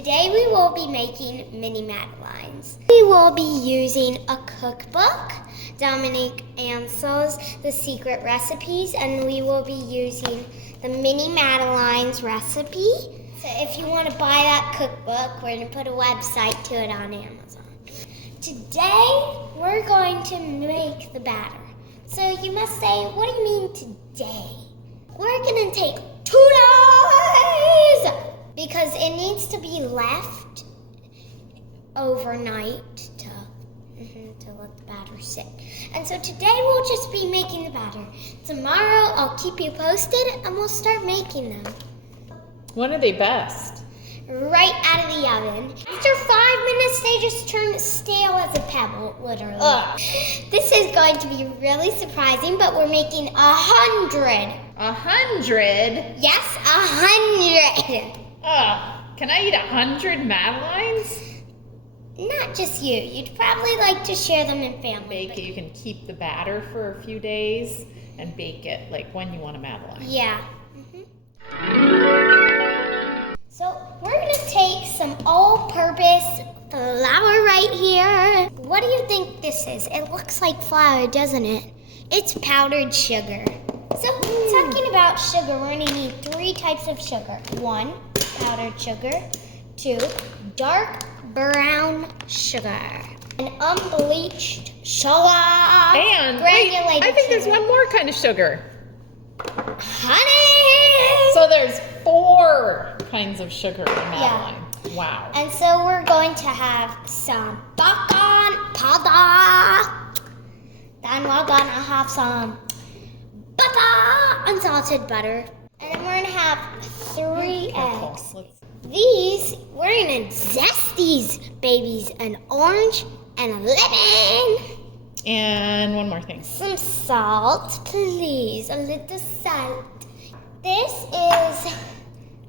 Today we will be making mini madeleines. We will be using a cookbook, Dominique Ansel's The Secret Recipes, and we will be using the mini madeleines recipe. So if you want to buy that cookbook, we're going to put a website to it on Amazon. Today we're going to make the batter. So you must say, what do you mean today? We're going to take 2 days because it needs to be left overnight to let the batter sit. And so today we'll just be making the batter. Tomorrow I'll keep you posted and we'll start making them. When are they best? Right out of the oven. After 5 minutes, they just turn stale as a pebble, literally. Ugh. This is going to be really surprising, but we're making 100. 100? Yes, 100. Can I eat 100 Madeleines? Not just you. You'd probably like to share them in family. Bake it. You can keep the batter for a few days and bake it like when you want a Madeleine. Yeah. So we're going to take some all-purpose flour right here. What do you think this is? It looks like flour, doesn't it? It's powdered sugar. So talking about sugar, we're going to need 3 types of sugar. 1, powdered sugar. 2, dark brown sugar. And unbleached sugar. And granulated wait, I think sugar. there's one more kind of sugar. Honey! So there's 4 kinds of sugar in Madeleine. Yeah. Wow. And so we're going to have some bacon powder. Then we're going to have some butter, unsalted butter. And then we're going to have 3 eggs. These, we're going to zest these babies an orange and a lemon. And one more thing. Some salt, please. A little salt. This is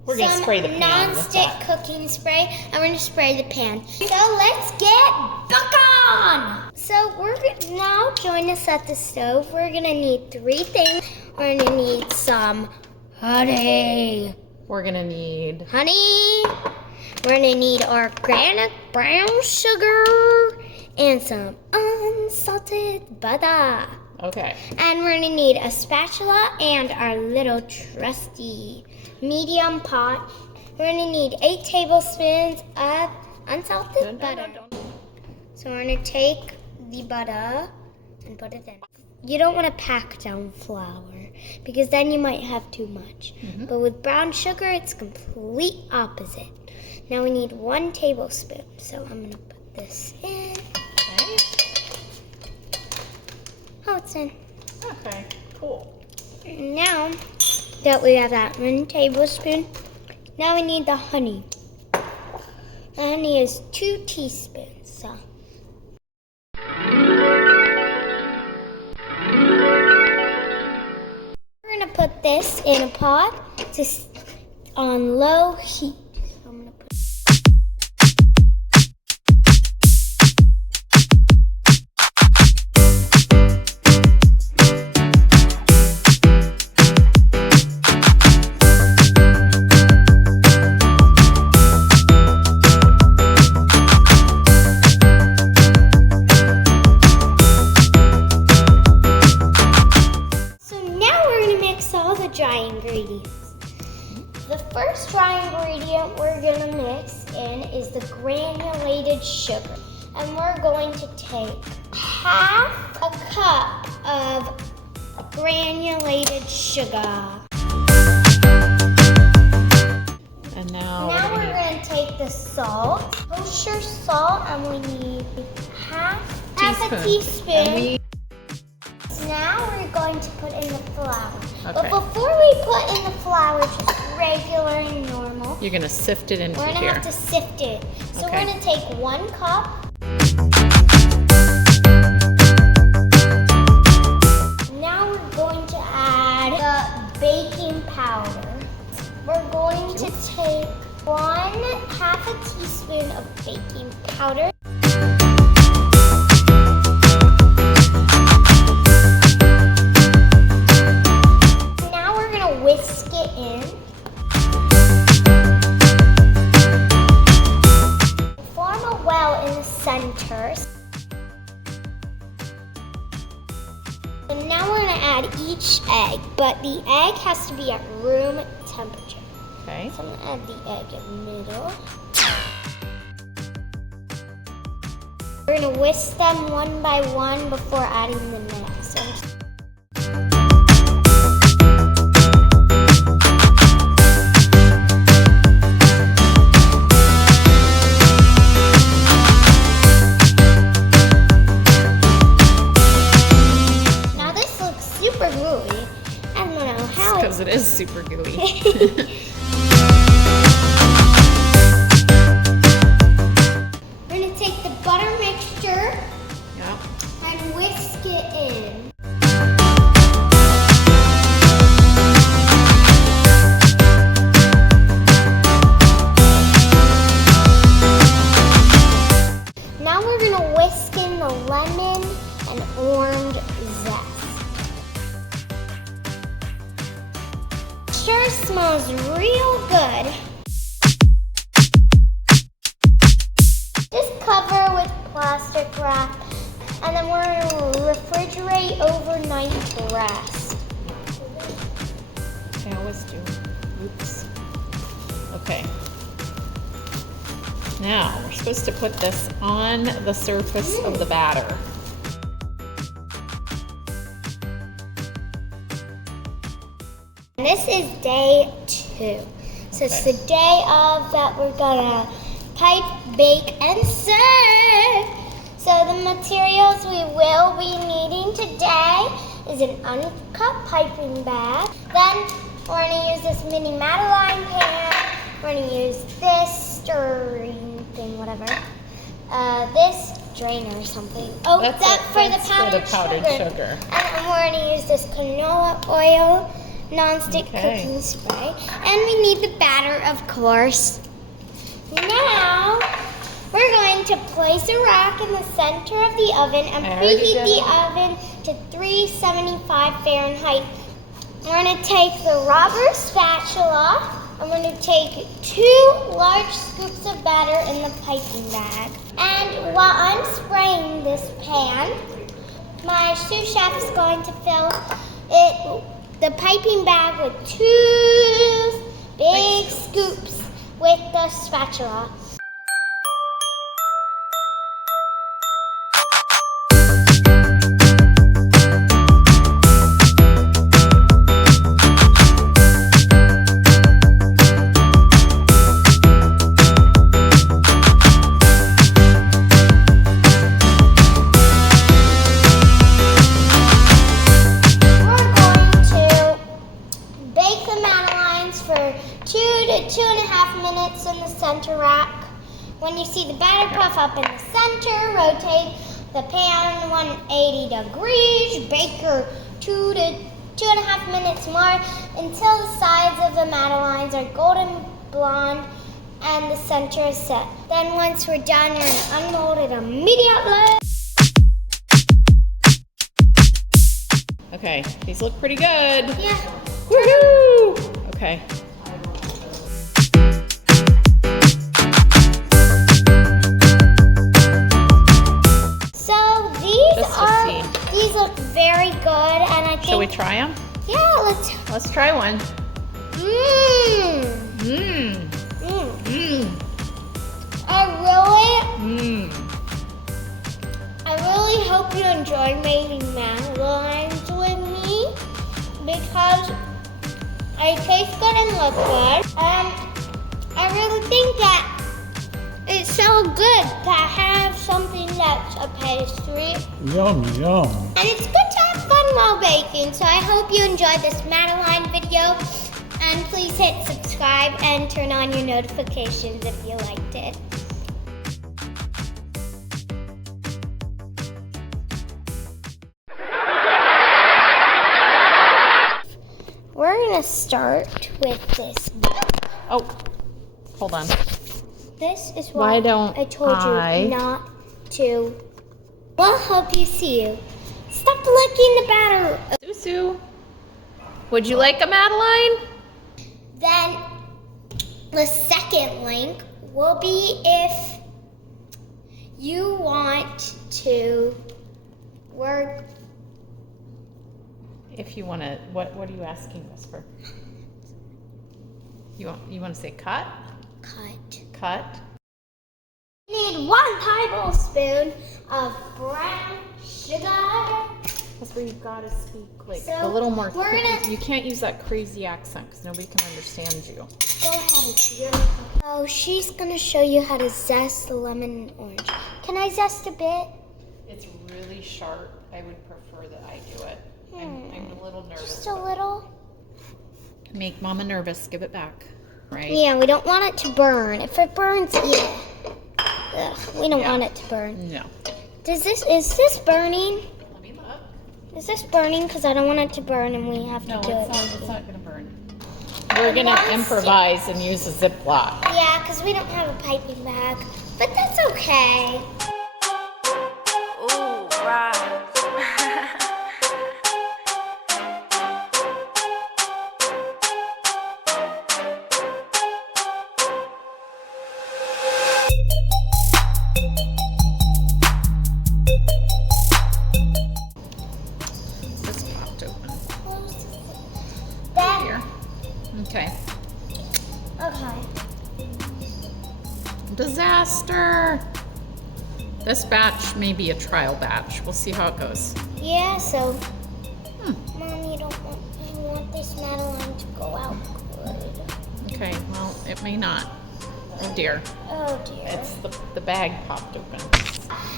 We're going to spray the pan non-stick with that. cooking spray. I'm going to spray the pan. So let's get bacon! So we're now join us at the stove. We're going to need 3 things. We're going to need some honey. We're going to need Honey. We're going to need organic brown sugar and some unsalted butter. Okay. And we're going to need a spatula and our little trusty medium pot. We're going to need 8 tablespoons of unsalted butter. So we're going to take the butter and put it in. You don't want to pack down flour because then you might have too much. But with brown sugar, it's complete opposite. Now we need 1 tablespoon. So I'm going to put this in. Okay. Oh, it's in. Okay, cool. Now that we have that 1 tablespoon, now we need the honey. The honey is 2 teaspoons. So. We're going to put this in a pot on low heat. So I'm going to put all the dry ingredients. The first dry ingredient we're going to mix in is the granulated sugar. And we're going to take half a cup of granulated sugar. And now we're going to take the salt, kosher salt, and we need half a teaspoon. Now we're going to put in the flour. Okay. But before we put in the flour, just regular and normal, you're going to sift it into we're going to here. have to sift it. So Okay. we're going to take 1 cup. Now we're going to add the baking powder. We're going to take 1/2 a teaspoon of baking powder. whisk it in. center. And now we're gonna add each egg, but the egg has to be at room temperature. Okay. So I'm gonna add the egg in the middle. We're gonna whisk them one by one before adding the next. Now this looks super gooey. I don't know how Because it is super gooey. We're gonna take the butter mixture Yeah. and whisk it in. Now we're gonna whisk in the lemon and orange zest. Sure smells real good. Just cover with plastic wrap, and then we're gonna refrigerate overnight to rest. I always do. Oops. Okay. Now, we're supposed to put this on the surface of the batter. And this is day 2. So it's the day of that we're gonna pipe, bake, and serve. So the materials we will be needing today is an uncut piping bag. Then we're gonna use this Mini Madeleine pan. We're gonna use this stirring thing, whatever. This drainer or something. Oh, that's for the powdered sugar. And we're gonna use this canola oil non-stick cooking spray. And we need the batter, of course. Now, we're going to place a rack in the center of the oven and preheat the oven to 375 Fahrenheit. We're going to take the rubber spatula and we're going to take 2 large scoops of batter in the piping bag. And while I'm spraying this pan, my sous chef is going to fill the piping bag with 2 big scoops with the spatula. When you see the batter puff up in the center, rotate the pan 180 degrees, bake her 2 to 2.5 minutes more until the sides of the Madeleines are golden blonde and the center is set. Then once we're done, you're going to unmold it immediately. Okay, these look pretty good. Yeah. Woohoo! Okay. These look very good, and I think. Shall we try them? Yeah, Let's try one. Mmm. Mmm. Mmm. Mmm. I really hope you enjoy making Madeleines with me because they taste good and look good, and I really think that it's so good to have something that's a pastry. Yum, yum. And it's good to have fun while baking. So I hope you enjoyed this Madeleine video. And please hit subscribe and turn on your notifications if you liked it. We're going to start with this. Oh, hold on. This is why I told you not to. We'll help you see you. Stop licking the batter. Susu, would you like a Madeleine? Then the second link will be if you want to work. If you want to, what are you asking, Vesper? You want to say cut? Cut. You need 1 tablespoon of brown sugar. Vesper, you've got to speak like So, a little more. we're gonna- You can't use that crazy accent because nobody can understand you. Go ahead. Oh, she's gonna show you how to zest the lemon and orange. Can I zest a bit? It's really sharp. I would prefer that I do it. I'm a little nervous. Just a little. Make Mama nervous. Give it back. Right? Yeah, we don't want it to burn. If it burns, yeah. Ugh, we don't want it to burn. No. Is this burning? Let me look. Is this burning? Because I don't want it to burn and we have to No, do it. it's not going to burn. We're going to improvise and use a Ziploc. Yeah, because we don't have a piping bag. But that's okay. Ooh, right. This popped open. That, Here. Okay. okay. Disaster. This batch may be a trial batch. We'll see how it goes. Yeah, so, Mom, I want this Madeline to go out good. Okay, well, it may not. Oh dear. Oh dear. It's the bag popped open.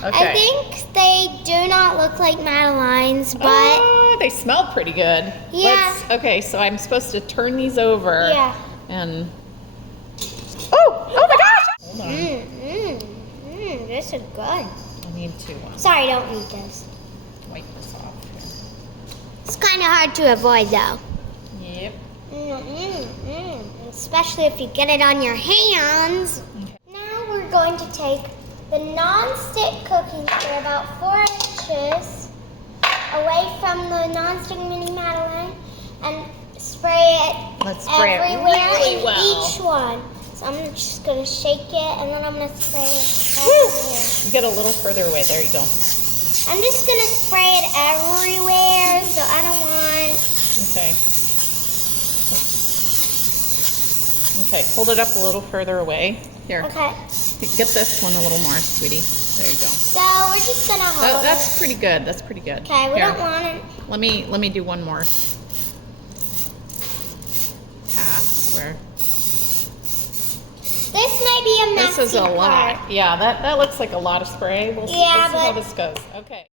I Okay. think they do not look like Madeleines, but Oh, they smell pretty good. Yeah. Okay, so I'm supposed to turn these over. yeah. And oh my gosh! Hold on. This is good. I need to Sorry, don't eat this. wipe this off It's kind of hard to avoid though. here. Yep. Especially if you get it on your hands. Okay. Now we're going to take the non-stick cooking square about 4 inches away from the non-stick Mini Madeleine and spray it Let's spray it everywhere really in well. each one. So I'm just going to shake it and then I'm going to spray it everywhere. You get a little further away. There you go. I'm just going to spray it everywhere, so I don't want... Okay. Okay, hold it up a little further away. Here. Okay, Get this one a little more, sweetie. There you go. so we're just going to hold it. That's pretty good. That's pretty good. Okay, we Here. don't want it. Let me do one more pass where This may be a messy this is a lot. part. Yeah, that looks like a lot of spray. We'll see Yeah, how but- this goes. Okay.